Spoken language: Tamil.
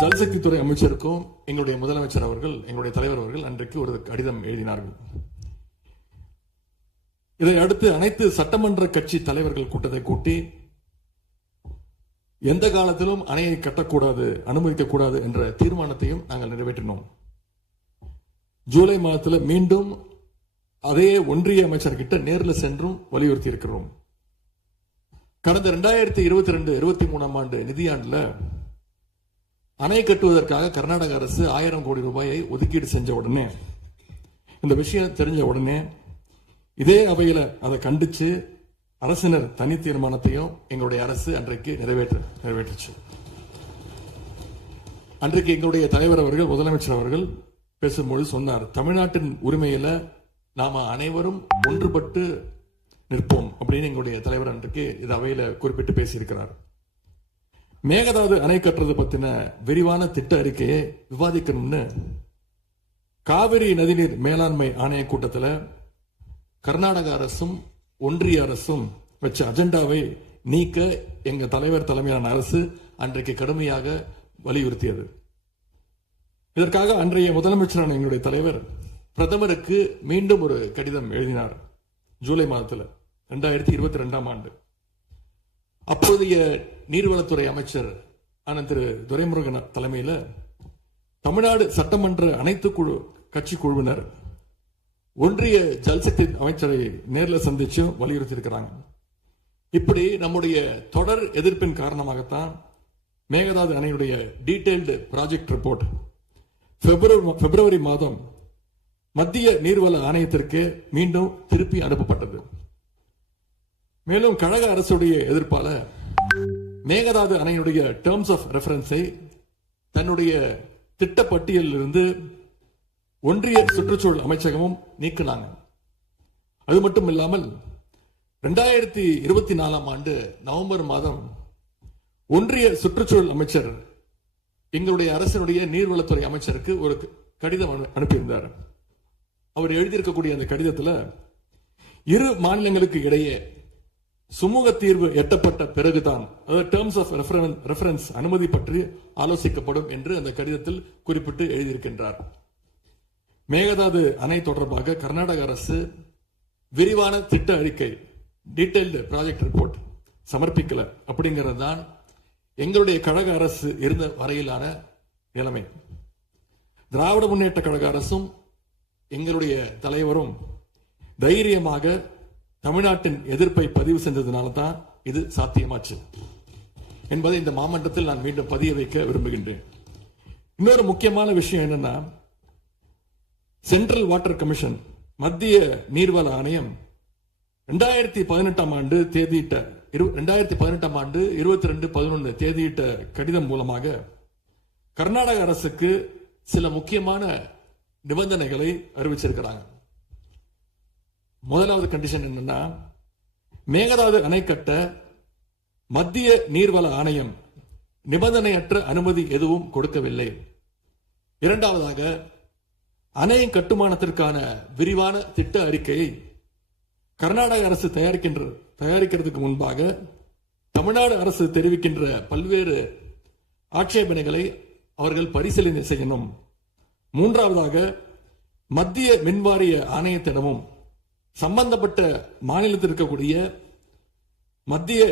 ஜல்சக்தி துறை அமைச்சருக்கும் எங்களுடைய முதலமைச்சர் அவர்கள், எங்களுடைய தலைவர் அவர்கள் அன்றைக்கு ஒரு கடிதம் எழுதினார்கள். இதை அடுத்து அனைத்து சட்டமன்ற கட்சி தலைவர்கள் கூட்டத்தை கூட்டி எந்த காலத்திலும் அணையை கட்டக்கூடாது, அனுமதிக்கக்கூடாது என்ற தீர்மானத்தையும் நாங்கள் நிறைவேற்றினோம். ஜூலை மாதத்தில் மீண்டும் அதே ஒன்றிய அமைச்சர்கிட்ட நேரில் சென்றும் வலியுறுத்தி இருக்கிறோம். கடந்த 2022-23 ஆண்டு நிதியாண்டுல அணை கட்டுவதற்காக கர்நாடக அரசு 1000 கோடி ரூபாயை ஒதுக்கீடு செஞ்ச உடனே, இந்த விஷயம் தெரிஞ்ச உடனே இதே அவையில அதை கண்டிச்சு அரசினர் தனி தீர்மானத்தையும் எங்களுடைய அரசு அன்றைக்கு நிறைவேற்றுச்சு. அன்றைக்கு எங்களுடைய தலைவர் அவர்கள், முதலமைச்சர் அவர்கள் பேசும்போது சொன்னார், தமிழ்நாட்டின் உரிமையில நாம அனைவரும் ஒன்றுபட்டு நிற்போம் அப்படின்னு எங்களுடைய தலைவர் அன்றைக்கு இது அவையில குறிப்பிட்டு பேசியிருக்கிறார். மேகதாது அணை கட்டுறது பத்தின விரிவான திட்ட அறிக்கையை விவாதிக்கணும்னு காவிரி நதிநீர் மேலாண்மை ஆணைய கூட்டத்தில் கர்நாடக அரசும் ஒன்றிய அரசும் வச்ச அஜெண்டாவை நீக்க எங்க தலைவர் தலைமையிலான அரசு அன்றைக்கு கடுமையாக வலியுறுத்தியது. இதற்காக அன்றைய முதலமைச்சரான எங்களுடைய தலைவர் பிரதமருக்கு மீண்டும் ஒரு கடிதம் எழுதினார். ஜூலை மாதத்தில் 2022 ஆண்டு அப்போதைய நீர்வளத்துறை அமைச்சர் திரு துரைமுருகன் தலைமையில் தமிழ்நாடு சட்டமன்ற அனைத்து கட்சி குழுவினர் ஒன்றிய ஜல்சக்தி அமைச்சரை நேரில் சந்திச்சு வலியுறுத்தி இருக்கிறாங்க. இப்படி நம்முடைய தொடர் எதிர்ப்பின் காரணமாகத்தான் மேகதாது அணையுடைய டீடைல்டு ப்ராஜெக்ட் ரிப்போர்ட் பிப்ரவரி மாதம் மத்திய நீர்வள ஆணையத்திற்கு மீண்டும் திருப்பி அனுப்பப்பட்டது. மேலும் கழக அரசுடைய எதிர்ப்பால மேகதாது அணையுடைய டேர்ம்ஸ் ஆஃப் ரெஃபரன்ஸை தன்னுடைய திட்டப்பட்டியலில் இருந்து ஒன்றிய சுற்றுச்சூழல் அமைச்சகமும் நீக்கினாங்க. அது மட்டும் இல்லாமல் 2024 ஆண்டு நவம்பர் மாதம் ஒன்றிய சுற்றுச்சூழல் அமைச்சர் எங்களுடைய அரசினுடைய நீர்வளத்துறை அமைச்சருக்கு ஒரு கடிதம் அனுப்பியிருந்தார். அவர் எழுதியிருக்கக்கூடிய அந்த கடிதத்தில் இரு மாநிலங்களுக்கு இடையே சுமூக தீர்வு எட்டப்பட்ட பிறகுதான் டேர்ம்ஸ் ஆஃப் ரெஃபரன்ஸ் அனுமதி பற்றி ஆலோசிக்கப்படும் என்று அந்த கடிதத்தில் குறிப்பிட்டு எழுதியிருக்கின்றார். மேகதாது அணை தொடர்பாக கர்நாடக அரசு விரிவான திட்ட அறிக்கை டீடைல்டு ப்ராஜெக்ட் ரிப்போர்ட் சமர்ப்பிக்கல அப்படிங்கிறது தான் எங்களுடைய கழக அரசு இருந்த வரையிலான நிலைமை. திராவிட முன்னேற்ற கழக அரசும் எங்களுடைய தலைவரும் தைரியமாக தமிழ்நாட்டின் எதிர்ப்பை பதிவு செஞ்சதுனால தான் இது சாத்தியமாச்சு என்பதை இந்த மாமன்றத்தில் நான் மீண்டும் பதிய வைக்க விரும்புகின்றேன். இன்னொரு முக்கியமான விஷயம் என்னன்னா, சென்ட்ரல் வாட்டர் கமிஷன் மத்திய நீர்வள ஆணையம் 2018 ஆண்டு தேதியிட்ட 2018 ஆண்டு 22/11 தேதியிட்ட கடிதம் மூலமாக கர்நாடக அரசுக்கு சில முக்கியமான நிபந்தனைகளை அறிவிச்சிருக்கிறாங்க. முதலாவது கண்டிஷன் என்னன்னா, மேகதாது அணை கட்ட மத்திய நீர்வள ஆணையம் நிபந்தனையற்ற அனுமதி எதுவும் கொடுக்கவில்லை. இரண்டாவதாக, அணையின் கட்டுமானத்திற்கான விரிவான திட்ட அறிக்கையை கர்நாடக அரசு தயாரிக்கிறதுக்கு முன்பாக தமிழ்நாடு அரசு தெரிவிக்கின்ற பல்வேறு ஆட்சேபனைகளை அவர்கள் பரிசீலனை செய்யணும். மூன்றாவதாக, மத்திய மின்வாரிய ஆணையத்திடமும் சம்பந்தப்பட்ட மாநிலத்தில் இருக்கக்கூடிய மத்திய